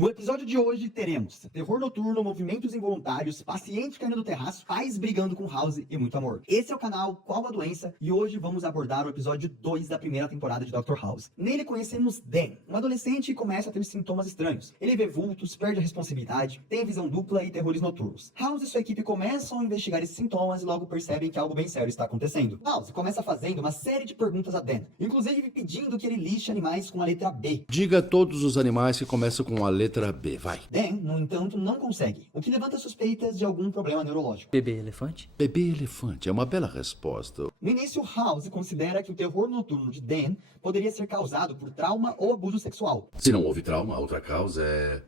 No episódio de hoje teremos terror noturno, movimentos involuntários, paciente caindo do terraço, pais brigando com House e muito amor. Esse é o canal Qual a Doença e hoje vamos abordar o episódio 2 da primeira temporada de Dr. House. Nele conhecemos Dan, um adolescente que começa a ter sintomas estranhos. Ele vê vultos, perde a responsabilidade, tem visão dupla e terrores noturnos. House e sua equipe começam a investigar esses sintomas e logo percebem que algo bem sério está acontecendo. House começa fazendo uma série de perguntas a Dan, inclusive pedindo que ele lixe animais com a letra B. Diga todos os animais que começam com a letra B, vai. Dan, no entanto, não consegue, o que levanta suspeitas de algum problema neurológico. Bebê elefante? Bebê elefante é uma bela resposta. No início, House considera que o terror noturno de Dan poderia ser causado por trauma ou abuso sexual. Se não houve trauma, a outra causa é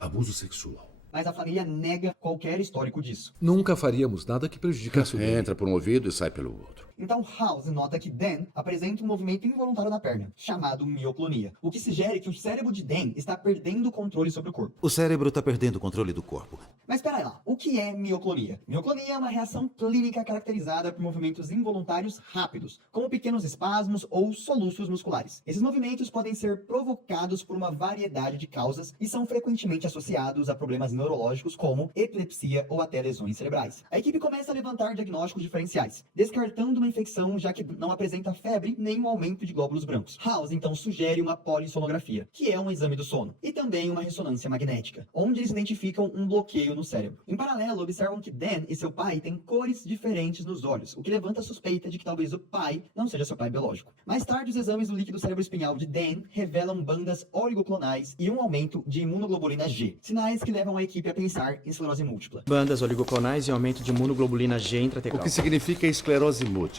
abuso sexual. Mas a família nega qualquer histórico disso. Nunca faríamos nada que prejudicasse o dele. Entra por um ouvido e sai pelo outro. Então House nota que Dan apresenta um movimento involuntário na perna, chamado mioclonia, o que sugere que o cérebro de Dan está perdendo o controle sobre o corpo. O cérebro está perdendo o controle do corpo. Mas espera lá, o que é mioclonia? Mioclonia é uma reação clínica caracterizada por movimentos involuntários rápidos, como pequenos espasmos ou soluços musculares. Esses movimentos podem ser provocados por uma variedade de causas e são frequentemente associados a problemas neurológicos como epilepsia ou até lesões cerebrais. A equipe começa a levantar diagnósticos diferenciais, descartando uma infecção já que não apresenta febre nem um aumento de glóbulos brancos. House então sugere uma polissonografia, que é um exame do sono, e também uma ressonância magnética, onde eles identificam um bloqueio no cérebro. Em paralelo, observam que Dan e seu pai têm cores diferentes nos olhos, o que levanta a suspeita de que talvez o pai não seja seu pai biológico. Mais tarde, os exames do líquido cerebroespinhal de Dan revelam bandas oligoclonais e um aumento de imunoglobulina G, sinais que levam a equipe a pensar em esclerose múltipla. Bandas oligoclonais e aumento de imunoglobulina G O intratecal. que significa esclerose múltipla.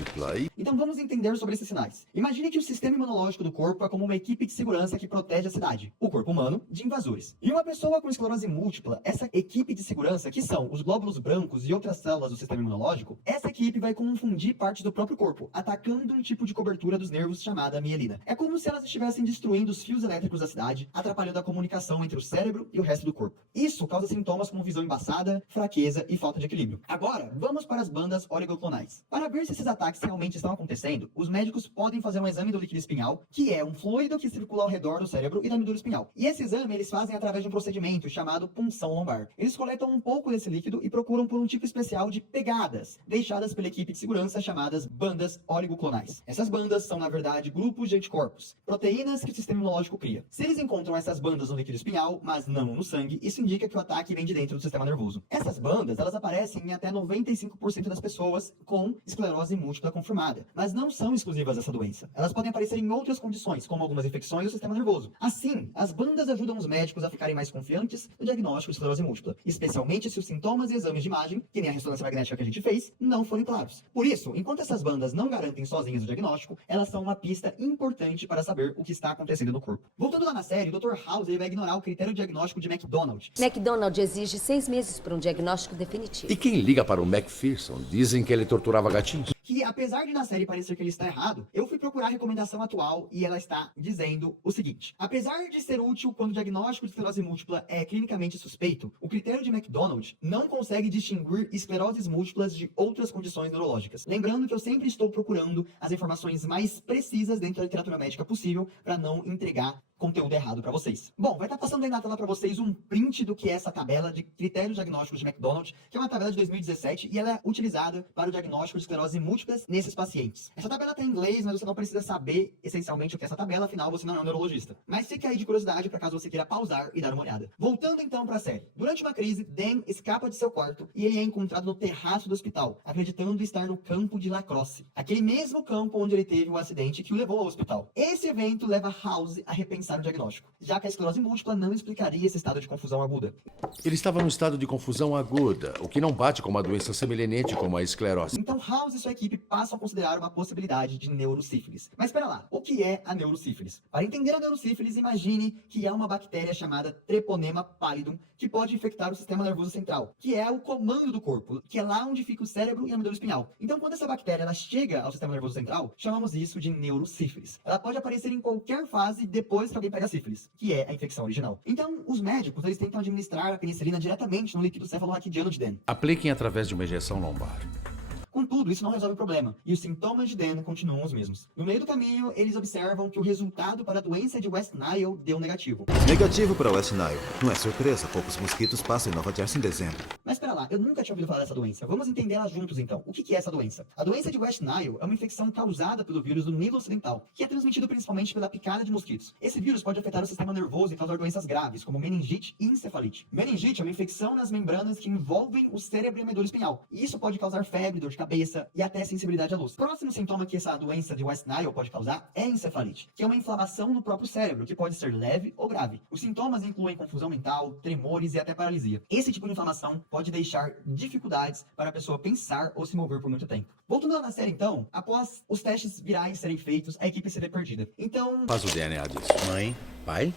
Então vamos entender sobre esses sinais. Imagine que o sistema imunológico do corpo é como uma equipe de segurança que protege a cidade, o corpo humano, de invasores. E uma pessoa com esclerose múltipla, essa equipe de segurança, que são os glóbulos brancos e outras células do sistema imunológico, essa equipe vai confundir partes do próprio corpo, atacando um tipo de cobertura dos nervos chamada mielina. É como se elas estivessem destruindo os fios elétricos da cidade, atrapalhando a comunicação entre o cérebro e o resto do corpo. Isso causa sintomas como visão embaçada, fraqueza e falta de equilíbrio. Agora, vamos para as bandas oligoclonais. Para ver se esses ataques realmente estão acontecendo, os médicos podem fazer um exame do líquido espinhal, que é um fluido que circula ao redor do cérebro e da medula espinhal. E esse exame eles fazem através de um procedimento chamado punção lombar. Eles coletam um pouco desse líquido e procuram por um tipo especial de pegadas, deixadas pela equipe de segurança chamadas bandas oligoclonais. Essas bandas são, na verdade, grupos de anticorpos, proteínas que o sistema imunológico cria. Se eles encontram essas bandas no líquido espinhal, mas não no sangue, isso indica que o ataque vem de dentro do sistema nervoso. Essas bandas, elas aparecem em até 95% das pessoas com esclerose múltipla confirmada, mas não são exclusivas dessa doença. Elas podem aparecer em outras condições, como algumas infecções do sistema nervoso. Assim, as bandas ajudam os médicos a ficarem mais confiantes no diagnóstico de esclerose múltipla, especialmente se os sintomas e exames de imagem, que nem a ressonância magnética que a gente fez, não forem claros. Por isso, enquanto essas bandas não garantem sozinhas o diagnóstico, elas são uma pista importante para saber o que está acontecendo no corpo. Voltando lá na série, o Dr. House vai ignorar o critério diagnóstico de McDonald. McDonald exige 6 meses para um diagnóstico definitivo. E quem liga para o McPherson? Dizem que ele torturava gatinhos. Que apesar de na série parecer que ele está errado, eu fui procurar a recomendação atual e ela está dizendo o seguinte: apesar de ser útil quando o diagnóstico de esclerose múltipla é clinicamente suspeito, o critério de McDonald não consegue distinguir escleroses múltiplas de outras condições neurológicas. Lembrando que eu sempre estou procurando as informações mais precisas dentro da literatura médica possível para não entregar conteúdo errado para vocês. Bom, vai estar passando aí na tela para vocês um print do que é essa tabela de critérios diagnósticos de McDonald, que é uma tabela de 2017 e ela é utilizada para o diagnóstico de esclerose múltiplas nesses pacientes. Essa tabela está em inglês, mas você não precisa saber essencialmente o que é essa tabela, afinal você não é um neurologista. Mas fica aí de curiosidade para caso você queira pausar e dar uma olhada. Voltando então para a série. Durante uma crise, Dan escapa de seu quarto e ele é encontrado no terraço do hospital, acreditando estar no campo de lacrosse, aquele mesmo campo onde ele teve o acidente que o levou ao hospital. Esse evento leva House a repensar o diagnóstico, já que a esclerose múltipla não explicaria esse estado de confusão aguda. Ele estava num estado de confusão aguda, o que não bate com uma doença semelhante como a esclerose. Então House e sua equipe passam a considerar uma possibilidade de neurosífilis. Mas espera lá, o que é a neurosífilis? Para entender a neurosífilis, imagine que há uma bactéria chamada Treponema pallidum que pode infectar o sistema nervoso central, que é o comando do corpo, que é lá onde fica o cérebro e a medula espinhal. Então quando essa bactéria ela chega ao sistema nervoso central, chamamos isso de neurosífilis. Ela pode aparecer em qualquer fase depois que alguém pega sífilis, que é a infecção original. Então os médicos eles tentam administrar a penicilina diretamente no líquido cefalorraquidiano de Dan. Apliquem através de uma injeção lombar. Contudo, isso não resolve o problema, e os sintomas de Dan continuam os mesmos. No meio do caminho, eles observam que o resultado para a doença de West Nile deu negativo. Negativo para West Nile. Não é surpresa, poucos mosquitos passam em Nova Jersey em dezembro. Mas espera lá, eu nunca tinha ouvido falar dessa doença. Vamos entendê-la juntos então. O que é essa doença? A doença de West Nile é uma infecção causada pelo vírus do Nilo Ocidental, que é transmitido principalmente pela picada de mosquitos. Esse vírus pode afetar o sistema nervoso e causar doenças graves, como meningite e encefalite. Meningite é uma infecção nas membranas que envolvem o cérebro e a medula espinhal. E isso pode causar febre, dor de cabeça e até sensibilidade à luz. O próximo sintoma que essa doença de West Nile pode causar é encefalite, que é uma inflamação no próprio cérebro, que pode ser leve ou grave. Os sintomas incluem confusão mental, tremores e até paralisia. Esse tipo de inflamação pode deixar dificuldades para a pessoa pensar ou se mover por muito tempo. Voltando lá na série então, após os testes virais serem feitos, a equipe se vê perdida. Então, Faz o DNA disso. Mãe, pai?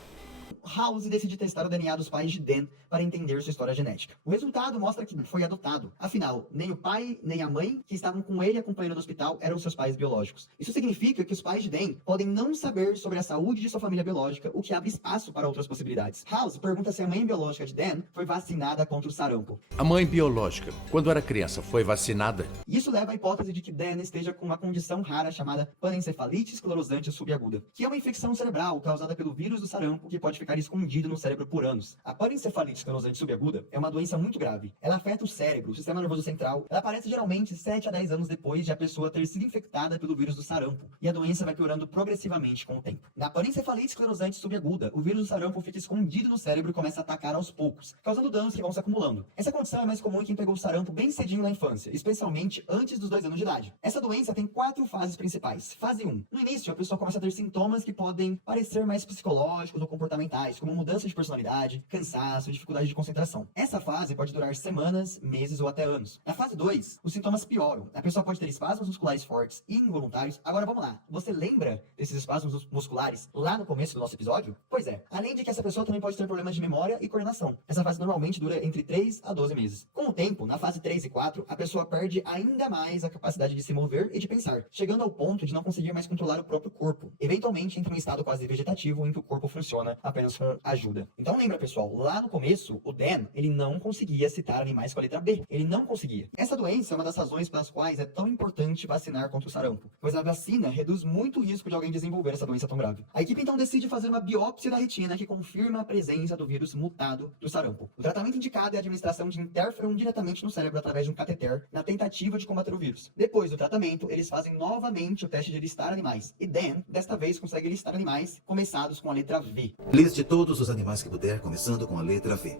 House decide testar o DNA dos pais de Dan para entender sua história genética. O resultado mostra que foi adotado. Afinal, nem o pai nem a mãe que estavam com ele acompanhando no hospital eram seus pais biológicos. Isso significa que os pais de Dan podem não saber sobre a saúde de sua família biológica, o que abre espaço para outras possibilidades. House pergunta se a mãe biológica de Dan foi vacinada contra o sarampo. A mãe biológica, quando era criança, foi vacinada? Isso leva à hipótese de que Dan esteja com uma condição rara chamada panencefalite esclerosante subaguda, que é uma infecção cerebral causada pelo vírus do sarampo que pode ficar escondido no cérebro por anos. A panencefalite esclerosante subaguda é uma doença muito grave. Ela afeta o cérebro, o sistema nervoso central. Ela aparece geralmente 7 a 10 anos depois de a pessoa ter sido infectada pelo vírus do sarampo, e a doença vai piorando progressivamente com o tempo. Na panencefalite esclerosante subaguda, o vírus do sarampo fica escondido no cérebro e começa a atacar aos poucos, causando danos que vão se acumulando. Essa condição é mais comum em quem pegou o sarampo bem cedinho na infância, especialmente antes dos 2 anos de idade. Essa doença tem 4 fases principais. Fase 1. No início, a pessoa começa a ter sintomas que podem parecer mais psicológicos ou comportamentais, como mudança de personalidade, cansaço, dificuldade de concentração. Essa fase pode durar semanas, meses ou até anos. Na fase 2, os sintomas pioram. A pessoa pode ter espasmos musculares fortes e involuntários. Agora vamos lá. Você lembra desses espasmos musculares lá no começo do nosso episódio? Pois é. Além de que essa pessoa também pode ter problemas de memória e coordenação. Essa fase normalmente dura entre 3 a 12 meses. Com o tempo, na fase 3 e 4, a pessoa perde ainda mais a capacidade de se mover e de pensar, chegando ao ponto de não conseguir mais controlar o próprio corpo. Eventualmente entra em um estado quase vegetativo em que o corpo funciona apenas com ajuda. Então lembra, pessoal, lá no começo, o Dan, ele não conseguia citar animais com a letra B. Ele não conseguia. Essa doença é uma das razões pelas quais é tão importante vacinar contra o sarampo, pois a vacina reduz muito o risco de alguém desenvolver essa doença tão grave. A equipe então decide fazer uma biópsia da retina que confirma a presença do vírus mutado do sarampo. O tratamento indicado é a administração de interferon diretamente no cérebro através de um cateter, na tentativa de combater o vírus. Depois do tratamento, eles fazem novamente o teste de listar animais, e Dan, desta vez, consegue listar animais começados com a letra V. Liste todos os animais que puder, começando com a letra V.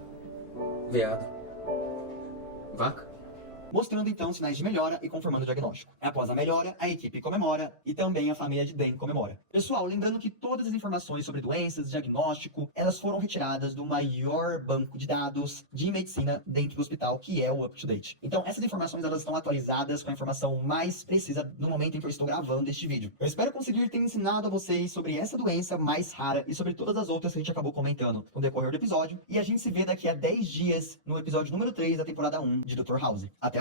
Veado. Vaca. Mostrando então sinais de melhora e confirmando o diagnóstico. Após a melhora, a equipe comemora e também a família de Dan comemora. Pessoal, lembrando que todas as informações sobre doenças, diagnóstico, elas foram retiradas do maior banco de dados de medicina dentro do hospital, que é o UpToDate. Então, essas informações elas estão atualizadas com a informação mais precisa no momento em que eu estou gravando este vídeo. Eu espero conseguir ter ensinado a vocês sobre essa doença mais rara e sobre todas as outras que a gente acabou comentando no decorrer do episódio. E a gente se vê daqui a 10 dias no episódio número 3 da temporada 1 de Dr. House. Até